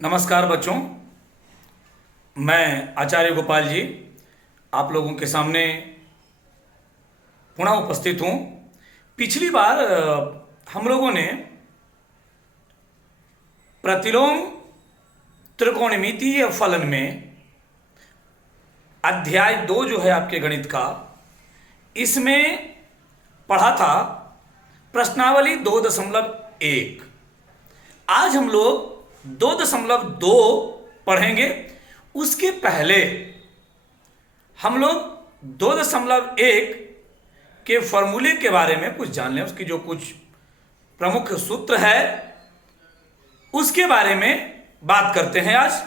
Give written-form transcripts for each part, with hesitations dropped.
नमस्कार बच्चों, मैं आचार्य गोपाल जी आप लोगों के सामने पुनः उपस्थित हूँ। पिछली बार हम लोगों ने प्रतिलोम त्रिकोणमितीय फलन में अध्याय 2 जो है आपके गणित का, इसमें पढ़ा था प्रश्नावली 2.1। आज हम लोग 2.2 पढ़ेंगे। उसके पहले हम लोग 2.1 के फॉर्मूले के बारे में कुछ जान लें। उसकी जो कुछ प्रमुख सूत्र है उसके बारे में बात करते हैं आज।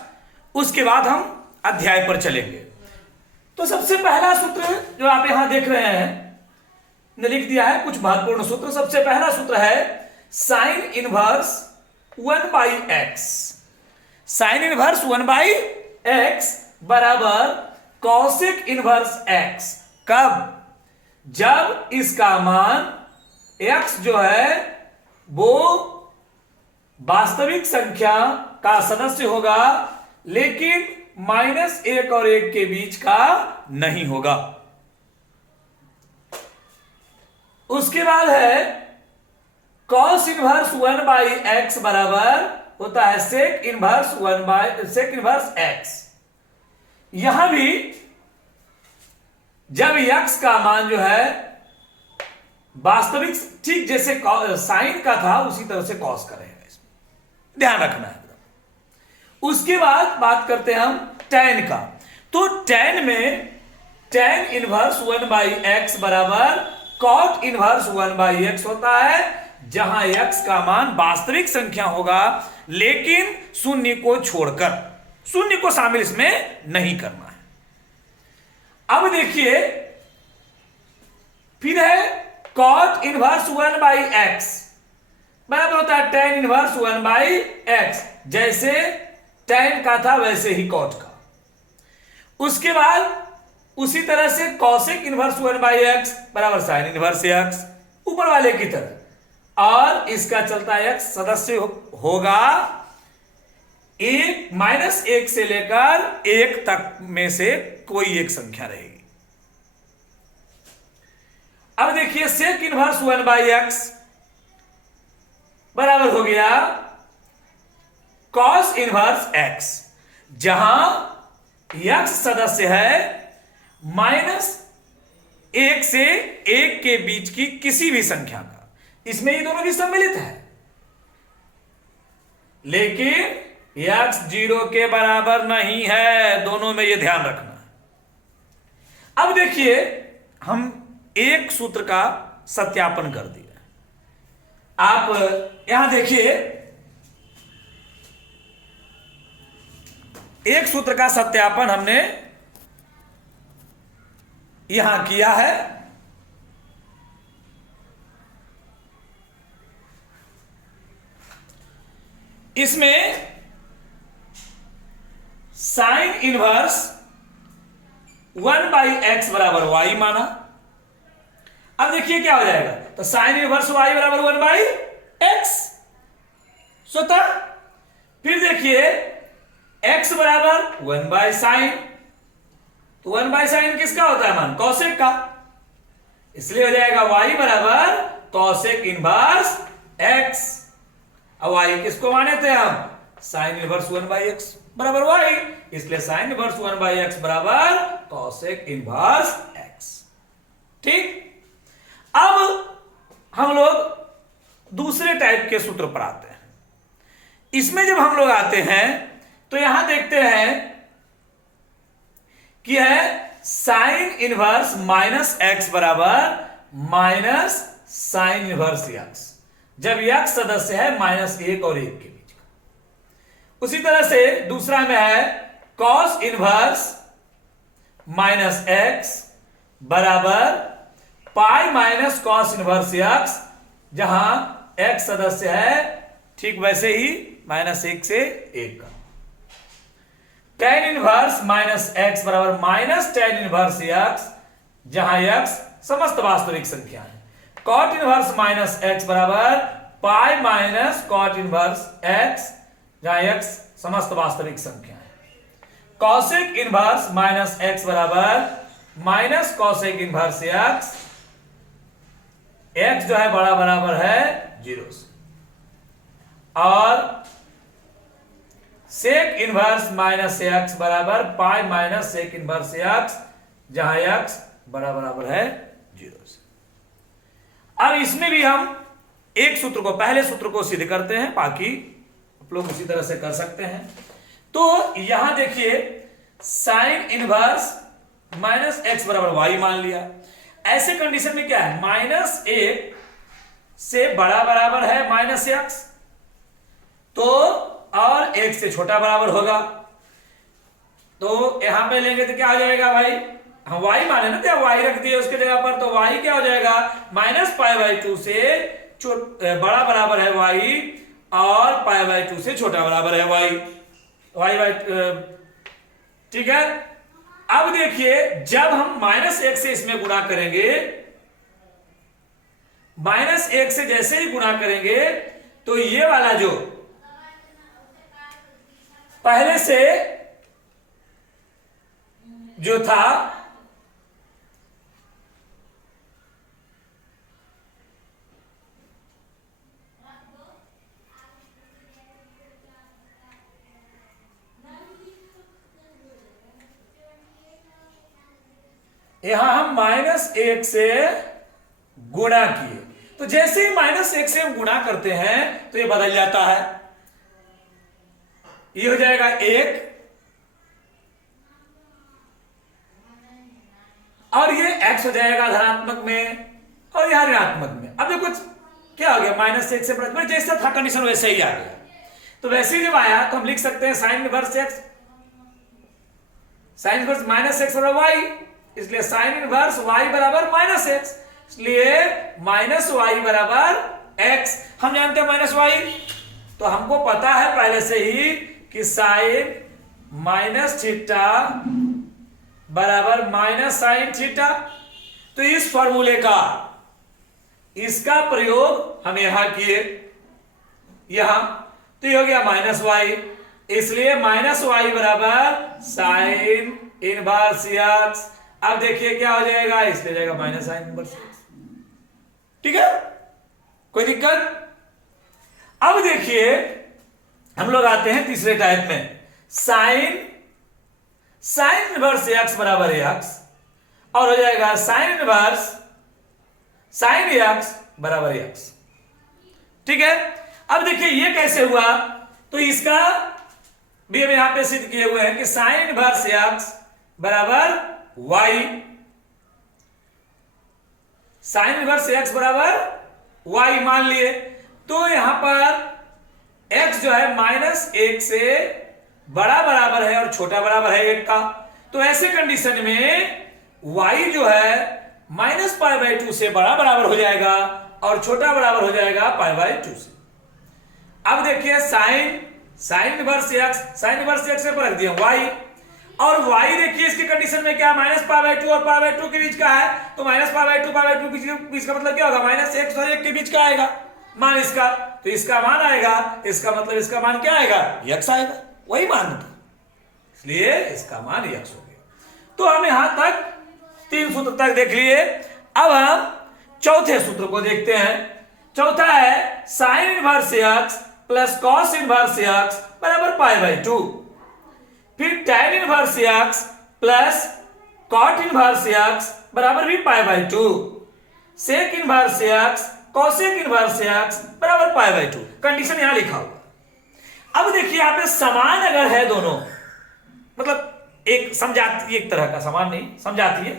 उसके बाद हम अध्याय पर चलेंगे। तो सबसे पहला सूत्र जो आप यहां देख रहे हैं, ने लिख दिया है कुछ महत्वपूर्ण सूत्र। सबसे पहला सूत्र है sine inverse 1/x। Sine inverse 1/x बराबर कॉसेक इनवर्स x। कब? जब इसका मान x जो है वो वास्तविक संख्या का सदस्य होगा, लेकिन -1 और 1 के बीच का नहीं होगा। उसके बाद है cos इनवर्स 1/x बराबर होता है sec इनवर्स x। यहां भी जब x का मान जो है वास्तविक ठीक जैसे साइन का था उसी तरह से cos का रहेगा, इसमें ध्यान रखना है। उसके बाद बात करते हैं हम tan का। तो tan में tan इनवर्स 1/x बराबर cot इनवर्स 1/x होता है, जहां x का मान वास्तविक संख्या होगा, लेकिन शून्य को छोड़कर, शून्य को शामिल इसमें नहीं करना है। अब देखिए फिर है cot इनवर्स 1/x बराबर होता है tan इनवर्स 1/x। जैसे tan का था वैसे ही cot का। उसके बाद उसी तरह से cosec इनवर्स 1/x बराबर sin इनवर्स x, ऊपर वाले की तरह। और इसका चलता x सदस्य होगा -1 से लेकर 1 तक में से कोई एक संख्या रहेगी। अब देखिए sec इनवर्स 1/x बराबर हो गया cos इनवर्स x, जहां x सदस्य है -1 से 1 के बीच की किसी भी संख्या का। इसमें ये दोनों भी सम्मिलित है, लेकिन x 0 के बराबर नहीं है। दोनों में ये ध्यान रखना है। अब देखिए हम एक सूत्र का सत्यापन कर दिया। आप यहां देखिए एक सूत्र का सत्यापन हमने यहां किया है। इसमें साइन इनवर्स 1/x बराबर y माना। अब देखिए क्या हो जाएगा, तो साइन इनवर्स y बराबर 1/x स्वतः। फिर देखिए x बराबर 1/sin। तो 1/sin किसका होता है मान? कॉसेक का। इसलिए हो जाएगा y बराबर कॉसेक इनवर्स x। अब y किसको माने थे हम? साइन इनवर्स 1/x बराबर y, इसलिए साइन इनवर्स 1/x बराबर कॉसेक इनवर्स x। ठीक। अब हम लोग दूसरे टाइप के सूत्र पर आते हैं। इसमें जब हम लोग आते हैं तो यहां देखते हैं कि है साइन इनवर्स -x बराबर साइन इनवर्स x, जब x सदस्य है -1 और 1 के बीच का। उसी तरह से दूसरा में है cos इनवर्स -x बराबर pi minus cos inverse x, जहां x सदस्य है ठीक वैसे ही -1 से 1 का। tan इनवर्स -x बराबर tan इनवर्स x, जहां x समस्त वास्तविक संख्या है। cot इनवर्स -x बराबर pi minus cot inverse x, जहां x समस्त वास्तविक संख्याएं। कॉसेक इनवर्स माइनस एक्स बराबर minus cosec inverse x, x जो है बड़ा बराबर है 0 से, और सेक इनवर्स माइनस एक्स बराबर pi minus sec inverse x, जहां एक्स बड़ा बराबर है 0 से। अब इसमें भी हम एक सूत्र को, पहले सूत्र को सिद्ध करते हैं, बाकी आप लोग उसी तरह से कर सकते हैं। तो यहां देखिए साइन इनवर्स माइनस एक्स बराबर वाई मान लिया। ऐसे कंडीशन में क्या है, माइनस एक से बड़ा बराबर है माइनस एक्स, तो और एक से छोटा बराबर होगा, तो यहां पे लेंगे तो क्या हो जाएगा भाई, हम y माने ना, तो y रख दिए उसके जगह पर, तो y क्या हो जाएगा, माइनस पाई बाई 2 से बड़ा बराबर है y और पाई बाई 2 से छोटा बराबर है y बाई, ठीक है। अब देखिए जब हम माइनस एक से इसमें गुणा करेंगे, माइनस एक से जैसे ही गुणा करेंगे तो ये वाला जो पहले से जो था यहां हम माइनस एक से गुणा किए, तो जैसे ही माइनस एक से हम गुणा करते हैं तो ये बदल जाता है, ये हो जाएगा एक और ये x हो जाएगा धनात्मक में और यहां ऋणात्मक में। अब देखो क्या हो गया, माइनस एक से बड़ा, जैसा था कंडीशन वैसे ही आ गया। तो वैसे ही जब आया तो हम लिख सकते हैं sign inverse x, sine inverse minus x बराबर वाई, इसलिए साइन इनवर्स वाई बराबर माइनस एक्स, इसलिए माइनस वाई बराबर एक्स। हम जानते हैं माइनस वाई, तो हमको पता है पहले से ही कि साइन माइनस थीटा बराबर माइनस साइन थीटा। तो इस फॉर्मूले का, इसका प्रयोग हम यहां किए, यहां तो ये हो गया माइनस वाई, इसलिए माइनस वाई बराबर साइन इनवर्स एक्स। अब देखिए क्या हो जाएगा, इसलिए जाएगा माइनस साइन इनवर्स एक्स, ठीक है, कोई दिक्कत। अब देखिए हम लोग आते हैं तीसरे टाइप में, साइन इनवर्स एक्स बराबर एक्स, और हो जाएगा साइन इनवर्स साइन एक्स बराबर एक्स, ठीक है। अब देखिए ये कैसे हुआ, तो इसका भी हम यहां पे सिद्ध किए हुए हैं कि साइन इनवर्स एक्स बराबर वाई, साइन इनवर्स एक्स बराबर वाई मान लिए, तो यहां पर x जो है माइनस एक से बड़ा बराबर है और छोटा बराबर है एक का, तो ऐसे कंडीशन में y जो है माइनस पाई बाई 2 से बड़ा बराबर हो जाएगा और छोटा बराबर हो जाएगा पाई बाई 2 से। अब देखिए साइन इनवर्स एक्स से रख दिया y, और y देखिए इसकी कंडीशन में क्या, माइनस पाई बाई 2 और पाई बाई 2 के बीच का है, तो माइनस पाई बाई 2 बीच का मतलब क्या होगा, माइनस एक्स और एक के बीच का आएगा मान इसका, तो इसका मान आएगा, इसका मतलब इसका मान क्या आएगा, यक्स आएगा, वही मान था, इसलिए इसका मान यक्स हो गया। तो हम यहां तक 3 सूत्र तक देख लिए। अब हम चौथे सूत्र को देखते हैं। चौथा है sine inverse x plus cos inverse x बराबर पाई बाई 2, फिर tan inverse x plus cot inverse x बराबर भी pi by 2, sec inverse x cosec inverse x बराबर पाई बाई 2, कंडीशन यहां लिखा हुआ। अब देखिए यहां पे समान अगर है दोनों, मतलब एक समझाती, एक तरह का समान नहीं समझाती है,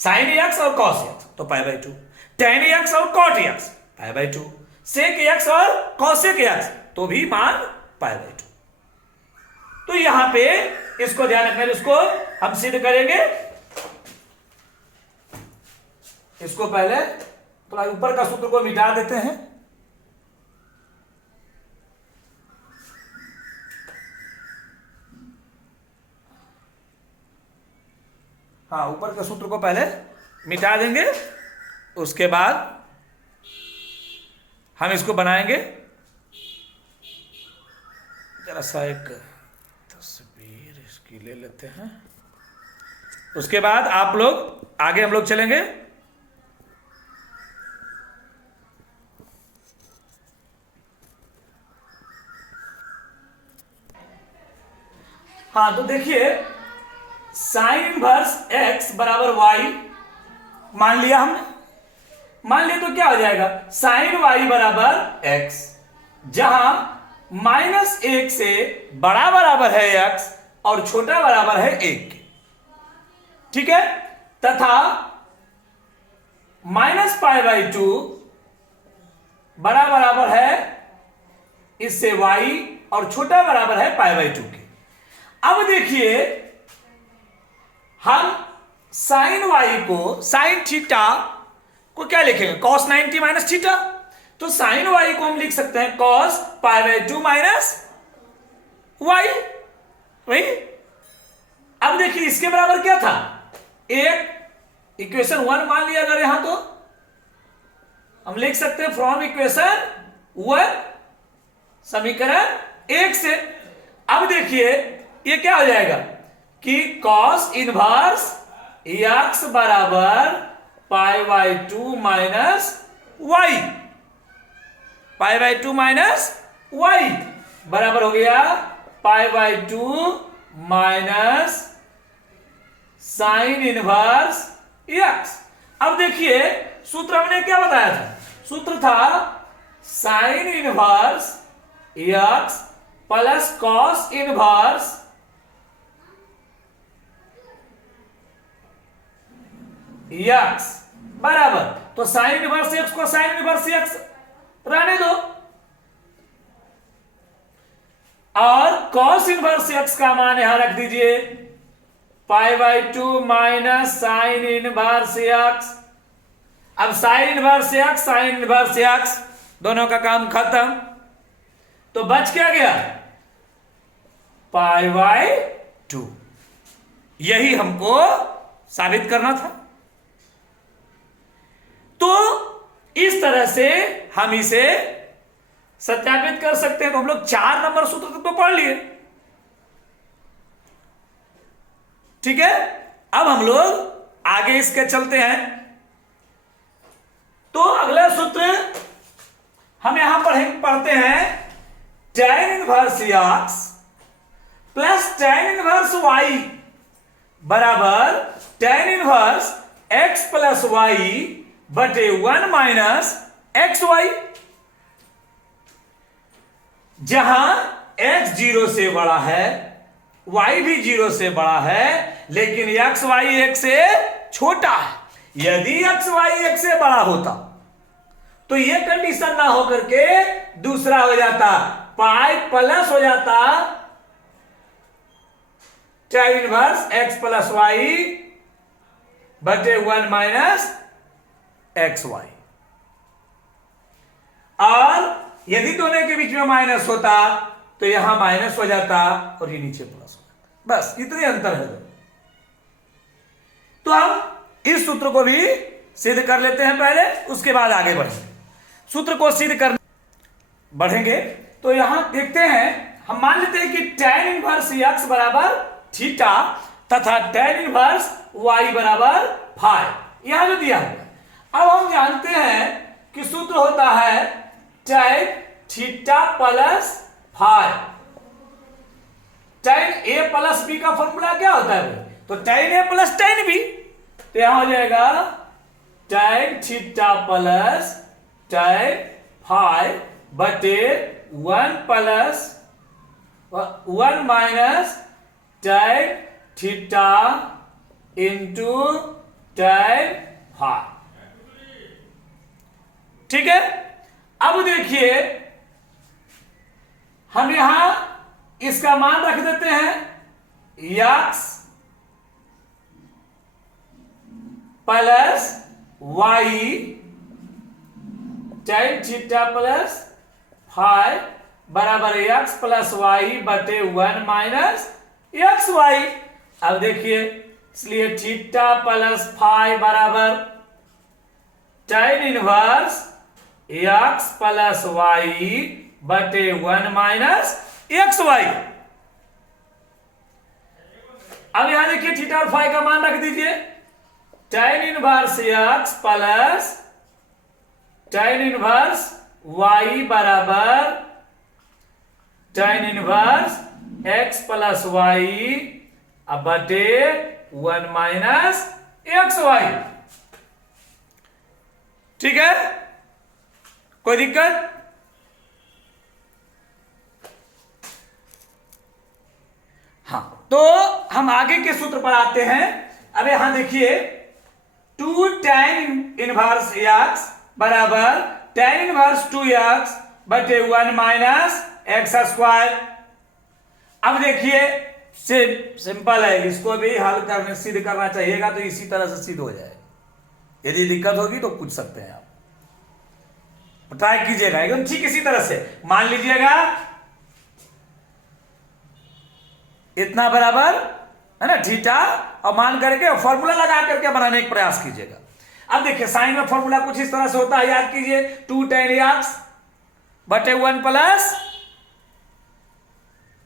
साइन एक्स और कॉस एक्स तो पाई बाई 2, टैन एक्स और cot x pi by 2, sec x और कॉसेक एक्स तो भी मान पाई बाई 2। तो यहां पे इसको ध्यान रखना, इसको हम सिद्ध करेंगे। इसको पहले थोड़ा ऊपर का सूत्र को मिटा देते हैं, हाँ ऊपर के सूत्र को पहले मिटा देंगे, उसके बाद हम इसको बनाएंगे। जरा सा एक तस्वीर इसकी ले लेते हैं, उसके बाद आप लोग आगे हम लोग चलेंगे। हाँ, तो देखिए साइन इनवर्स एक्स बराबर वाई मान लिया हमने। मान लिया तो क्या हो जाएगा, साइन वाई बराबर एक्स, जहां -1 से बड़ा बराबर है एक्स और छोटा बराबर है 1 के, ठीक है, तथा -π/2 बड़ा बराबर है इससे y और छोटा बराबर है π/2 के। अब देखिए हम साइन वाई को, साइन थीटा को क्या लिखेंगे, cos 90 माइनस थीटा। तो साइन वाई को हम लिख सकते हैं cos π/2 माइनस वाई, वही। अब देखिए इसके बराबर क्या था, एक इक्वेशन 1 मान लिया अगर यहां, तो हम लिख सकते हैं फ्रॉम इक्वेशन 1 समीकरण 1 से। अब देखिए ये क्या हो जाएगा कि cos इनवर्स x बराबर π/2 माइनस वाई, π/2 माइनस वाई बराबर हो गया π/2 माइनस साइन इनवर्स x। अब देखिए सूत्र हमने क्या बताया था, सूत्र था sign inverse x plus cos inverse x बराबर, तो साइन इनवर्स x को साइन इनवर्स x रहने दो, और कॉस इनवर्स x का मान यहां रख दीजिए π/2 माइनस साइन इनवर्स x। अब sign inverse x, sign inverse x दोनों का काम खत्म, तो बच क्या गया π/2। यही हमको साबित करना था। तो इस तरह से हम इसे सत्यापित कर सकते हैं। तो हम लोग 4 नंबर सूत्र तो पढ़ लिए, ठीक है। अब हम लोग आगे इसके चलते हैं। तो अगला सूत्र हम यहां पढ़ते हैं tan inverse x plus tan inverse y बराबर tan inverse x plus y बटे 1 माइनस xy, जहां x 0 से बड़ा है, y भी 0 से बड़ा है, लेकिन x y 1 से छोटा है। यदि x y 1 से बड़ा होता तो यह कंडीशन ना होकर के दूसरा हो जाता, पाई प्लस हो जाता tan inverse x plus y बटे 1 माइनस xy। और यदि दोनों के बीच में माइनस होता तो यहां माइनस हो जाता और ये नीचे प्लस हो जाता, बस इतने अंतर है। तो हम इस सूत्र को भी सिद्ध कर लेते हैं पहले, उसके बाद आगे बढ़ेंगे। सूत्र को सिद्ध करने बढ़ेंगे तो यहां देखते हैं, हम मान लेते हैं कि tan इनवर्स x बराबर थीटा तथा tan इनवर्स y बराबर फाई, यहां जो दिया है। अब हम जानते हैं कि सूत्र होता है tan theta plus phi. tan a plus b का फॉर्मूला क्या होता है, तो tan a plus tan b, तो यहां हो जाएगा tan theta plus tan phi बटे 1 plus 1 minus tan theta into tan phi, ठीक है। अब देखिए हम यहां इसका मान रख देते हैं x plus y tan theta plus phi बराबर x प्लस y बटे 1 माइनस xy। अब देखिए, इसलिए थीटा प्लस फाई बराबर tan inverse x plus y बटे 1 माइनस एक्स वाई। अब यहां देखिए थीटा और फाई का मान रख दीजिए, tan inverse x plus tan inverse y बराबर tan inverse x plus y अब बटे 1 माइनस एक्स वाई। ठीक है, कोई दिक्कत? हाँ, तो हम आगे के सूत्र पर आते हैं। अब यहां देखिए 2 tan इनवर्स एक्स बराबर tan इनवर्स 2x बटे 1 माइनस एक्स स्क्वायर। अब देखिए सिंपल है, इसको भी हल करने सिद्ध करना चाहिएगा तो इसी तरह से सिद्ध हो जाए। यदि दिक्कत होगी तो पूछ सकते हैं आप, ट्राई कीजिएगा एकदम ठीक इसी तरह से। मान लीजिएगा इतना बराबर है ना थीटा, और मान करके फॉर्मूला लगा करके बनाने का प्रयास कीजिएगा। अब देखिए साइन में फॉर्मूला कुछ इस तरह से होता है, याद कीजिए 2 tan एक्स बटे 1 प्लस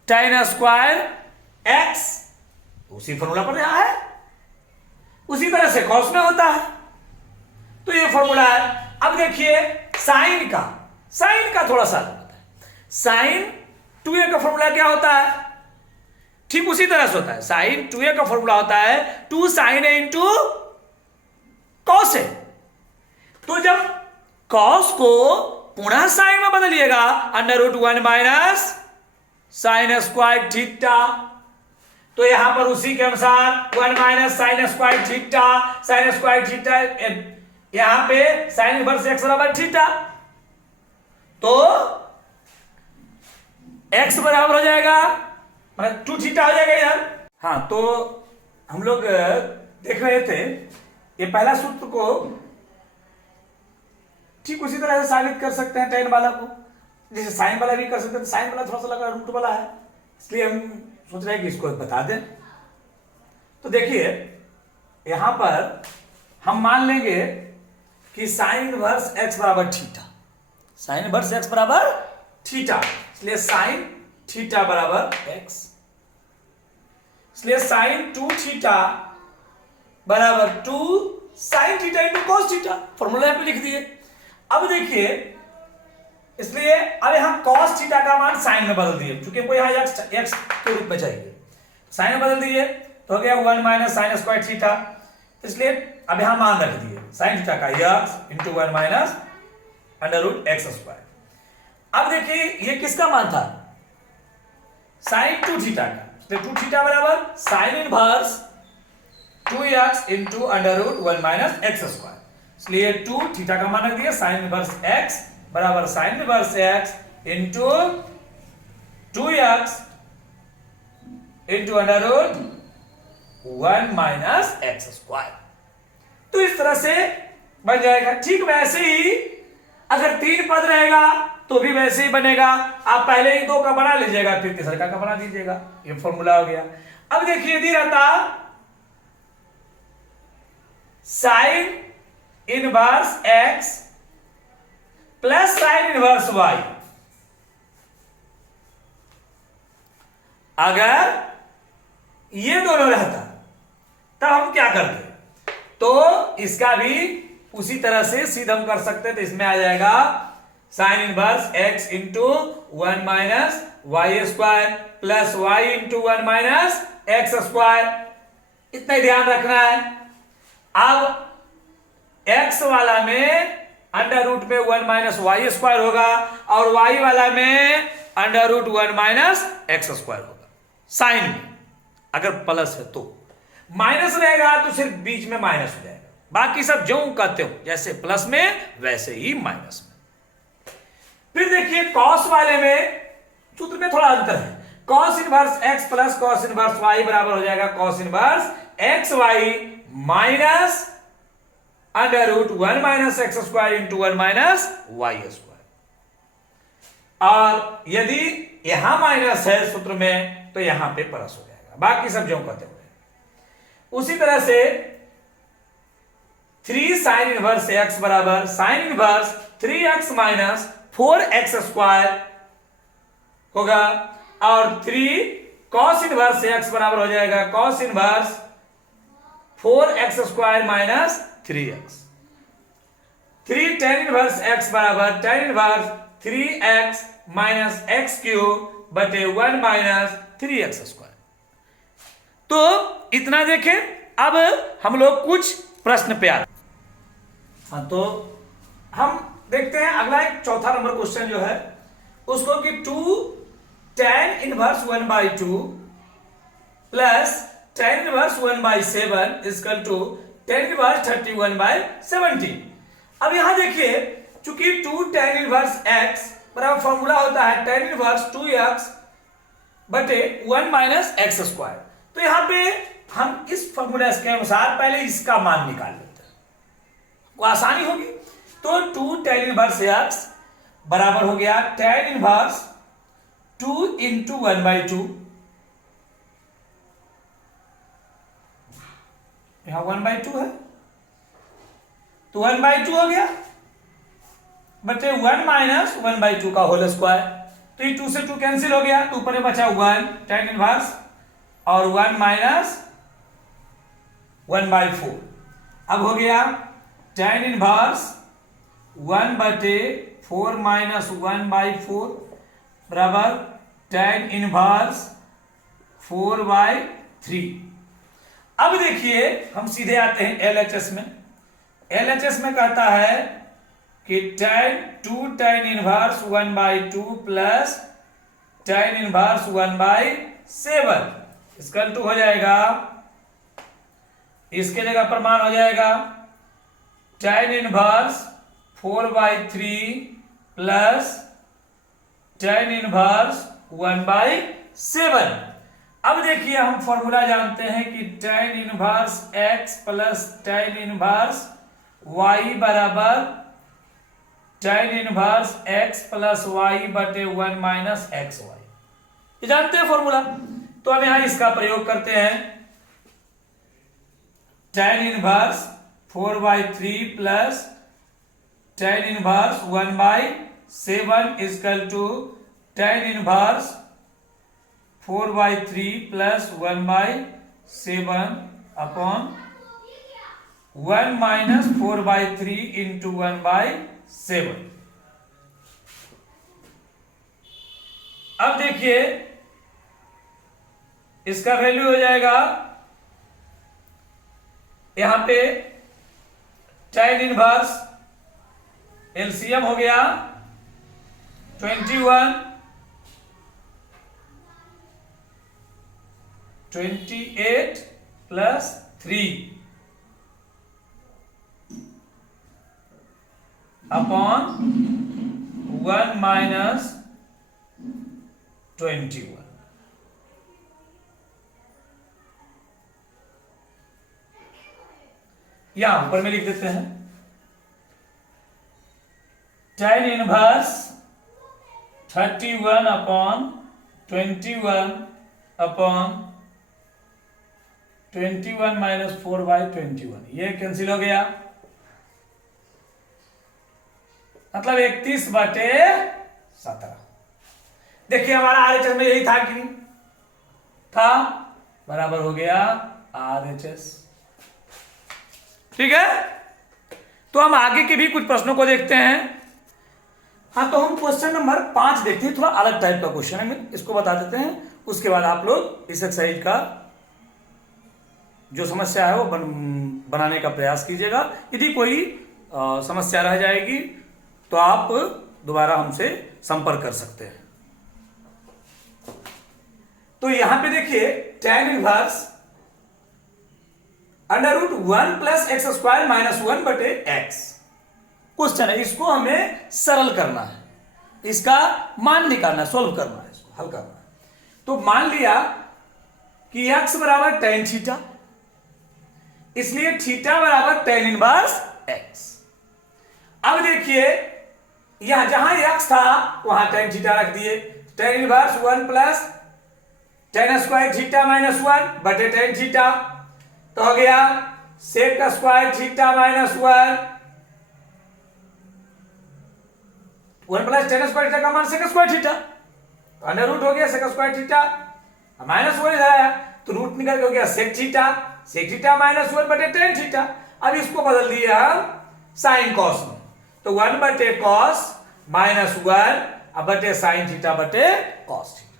tan स्क्वायर एक्स, उसी फॉर्मूला पर यहां है। उसी तरह से कॉस में होता है, तो ये फॉर्मूला है। अब देखिए साइन का थोड़ा सा अलग होता है। साइन 2a का फॉर्मूला क्या होता है? ठीक उसी तरह से होता है। साइन 2a का फॉर्मूला होता है 2 sin a into cos A. तो जब कॉस को पुनः साइन में बदलिएगा √1 माइनस साइन स्क्वायर थीटा, तो यहां पर उसी के अनुसार 1 minus sine square theta, sine square theta यहां पे साइन इनवर्स एक्स बराबर थीटा, तो एक्स बराबर हो जाएगा मतलब 2 थीटा हो जाएगा यार। हाँ, तो हम लोग देख रहे थे ये पहला सूत्र को ठीक उसी तरह से साबित कर सकते हैं tan वाला को, जैसे साइन वाला भी कर सकते हैं। साइन वाला थोड़ा सा लगा रूट वाला है, इसलिए हम सोच रहे हैं कि इसको बता दें। तो देखिए यहां पर हम मान लेंगे कि साइन इनवर्स एक्स बराबर थीटा, साइन इनवर्स एक्स बराबर थीटा, इसलिए साइन थीटा बराबर एक्स, इसलिए साइन 2 थीटा बराबर 2 sine theta into cos theta, formula यहां पे लिख दिए। अब देखिए इसलिए अब यहां कॉस थीटा का मान साइन में बदल दिए, क्योंकि हमको यहां एक्स के रूप में चाहिए, साइन में बदल दिए तो हो गया 1 माइनस साइन स्क्वायर थीटा। इसलिए अब यहां मान रख दिए साइन थीटा का x into 1 minus √x square. अब देखिए ये किसका मान था? साइन 2 थीटा का, तो 2 थीटा बराबर sine inverse 2x into √1 minus x square, इसलिए 2 थीटा का मान रख दिया साइन इनवर्स x बराबर sign inverse x into 2x into √1 minus x square. तो इस तरह से बन जाएगा। ठीक वैसे ही अगर 3 पद रहेगा तो भी वैसे ही बनेगा। आप पहले ही 2 का बना लीजिएगा, फिर तीसरे का बना दीजिएगा, ये फॉर्मूला हो गया। अब देखिए यदि रहता sign inverse x plus sine inverse y, अगर ये दोनों रहता तब हम क्या करते? तो इसका भी उसी तरह से सीधा हम कर सकते हैं। तो इसमें आ जाएगा sine inverse x into 1 minus y square plus y into 1 minus x square, इतना ही ध्यान रखना है। अब x वाला में अंडर रूट में 1 माइनस वाई स्क्वायर होगा और y वाला में under root 1 minus x square होगा। साइन में अगर प्लस है तो, माइनस रहेगा तो सिर्फ बीच में माइनस हो जाएगा, बाकी सब जो कहते हो जैसे प्लस में वैसे ही माइनस में। फिर देखिए कॉस वाले में सूत्र में थोड़ा अंतर है। Cos inverse x plus cos inverse y बराबर हो जाएगा cos inverse x y minus under root 1 minus x square into 1 minus y square. और यदि यहां माइनस है सूत्र में तो यहां पे प्लस हो जाएगा, बाकी सब जो कहते हुए। उसी तरह से 3 साइन इनवर्स x बराबर sine inverse 3x minus 4x square होगा। और 3 cos इनवर्स x बराबर हो जाएगा cos inverse 4x square minus 3x। 3 tan inverse x बराबर tan inverse 3x minus x cube बटे 1 माइनस 3x स्क्वायर। तो इतना देखें। अब हम लोग कुछ प्रश्न पे आते हैं। हाँ, तो हम देखते हैं अगला एक चौथा नंबर क्वेश्चन जो है उसको कि 2 tan inverse 1/2 plus tan inverse 1/7 equal to tan inverse 31/70। अब यहां देखिए, चूंकि 2 tan इनवर्स x बराबर फॉर्मूला होता है tan इनवर्स 2x बटे 1 माइनस x स्क्वायर। तो यहां पे हम इस फॉर्मूला के अनुसार पहले इसका मान निकाल लेते हैं, वो आसानी होगी। तो 2 tan इनवर्स x बराबर हो गया tan इनवर्स 2 इंटू 1/2, यहां 1/2 है तो 1/2 हो गया बटे 1 माइनस 1/2 का होल स्क्वायर। तो ये 2 से 2 कैंसिल हो गया तो ऊपर में बचा 1 tan इनवर्स और 1 माइनस 1/4। अब हो गया tan इनवर्स 1 बटे 4 माइनस 1/4 बराबर tan इनवर्स 4/3। अब देखिए हम सीधे आते हैं LHS में। LHS में कहता है कि 2 tan inverse 1/2 plus tan inverse 1/7 equal to हो जाएगा, इसके जगह पर मान हो जाएगा tan inverse 4/3 plus tan inverse 1/7। अब देखिए हम फॉर्मूला जानते हैं कि tan inverse x plus tan inverse y बराबर tan inverse x plus y बटे 1 माइनस एक्स वाई, ये जानते हैं फॉर्मूला। तो हम यहां इसका प्रयोग करते हैं tan inverse 4/3 plus tan inverse 1/7 equal to tan inverse 4/3 plus 1/7 upon 1 minus 4/3 into 1/7। अब देखिए इसका वैल्यू हो जाएगा यहां पे tan इनवर्स एलसीएम हो गया 21 28 प्लस 3 अपॉन 1 माइनस 21। यहां ऊपर में लिख देते हैं tan inverse 31 upon 21 upon 21 minus 4/21, ये कैंसिल हो गया, मतलब 31/17। देखिए हमारा RHS में यही था कि नहीं था, बराबर हो गया RHS। ठीक है, तो हम आगे के भी कुछ प्रश्नों को देखते हैं। हाँ, तो हम क्वेश्चन नंबर 5 देखते हैं, थोड़ा अलग टाइप का क्वेश्चन है, इसको बता देते हैं। उसके बाद आप लोग इस एक्सरसाइज का जो समस्या है वो बनाने का प्रयास कीजिएगा। यदि कोई समस्या रह जाएगी तो आप दोबारा हमसे संपर्क कर सकते हैं। तो यहां पे देखिए tan inverse √1 plus x square minus 1 बटे एक्स क्वेश्चन है, इसको हमें सरल करना है, इसका मान निकालना है, सोल्व करना है, इसको हल करना है। तो मान लिया कि x बराबर tan थीटा, इसलिए थीटा बराबर tan इनवर्स x। अब देखिए यहां जहां x था वहां tan थीटा रख दिए, tan inverse 1 plus tan square theta minus 1 बटे tan थीटा, तो हो गया sec square theta minus 1 plus tan square theta का मान सेक स्क्वायर थीटा। तो अंडर रूट हो गया सेक स्क्वायर थीटा, माइनस 1 इधर आया तो रूट निकल के हो गया सेक थीटा माइनस 1 बटे टेन थीटा। अब इसको बदल दिए हम साइन कॉस में, तो 1 बटे कॉस माइनस 1 अब बटे साइन थीटा बटे कॉस थीटा।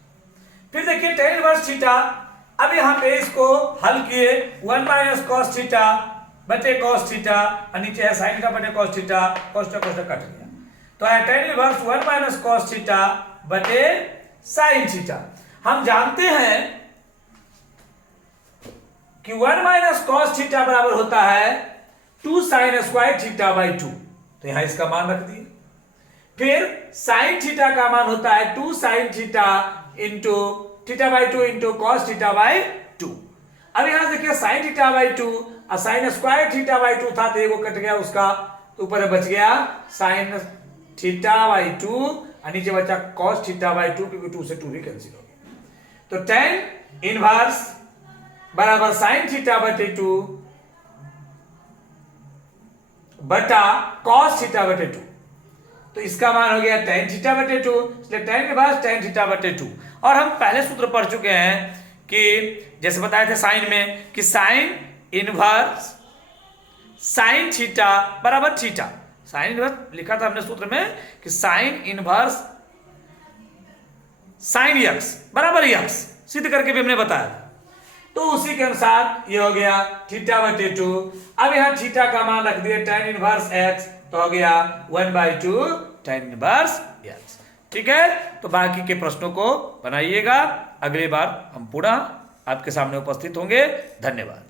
फिर देखिए टेन इनवर्स थीटा, अब यहां पे इसको हल किए 1 माइनस कॉस थीटा बटे कॉस थीटा और नीचे है साइन थीटा बटे कॉस थीटा, कॉस कट गया तो है tan inverse 1 minus cos theta बटे साइन थीटा। हम जानते हैं कि 1 माइनस कॉस थीटा बराबर होता है 2 साइन स्क्वायर थीटा बाई 2, तो यहां इसका मान रख दिए। फिर साइन थीटा का मान होता है 2 sine theta into theta by 2 into cos theta by 2। अब यहां देखिए साइन थीटा बाई 2 और साइन स्क्वायर थीटा बाई 2 था तो एगो कट गया, उसका ऊपर बच गया साइन थीटा बाई 2 और नीचे बचा कॉस थीटा बाई 2, क्योंकि 2 से 2 भी कैंसिल हो गया। तो टेन इनवर्स बराबर साइन थीटा बटे 2 बटा कॉस थीटा बटे 2, तो इसका मान हो गया टेन थीटा बटे 2, इसलिए टेन इनवर्स टेन थीटा बटे 2। और हम पहले सूत्र पढ़ चुके हैं कि जैसे बताए थे साइन में कि साइन इनवर्स साइन थीटा बराबर थीटा, साइन इनवर्स लिखा था हमने सूत्र में कि साइन इनवर्स साइन एक्स बराबर एक्स सिद्ध करके भी हमने बताया था। तो उसी के अनुसार ये हो गया थीटा बटे 2। अब यहां थीटा का मान रख दिए टेन इनवर्स एक्स, तो हो गया 1/2 टेन इनवर्स एक्स। ठीक है, तो बाकी के प्रश्नों को बनाइएगा, अगली बार हम पुनः आपके सामने उपस्थित होंगे। धन्यवाद।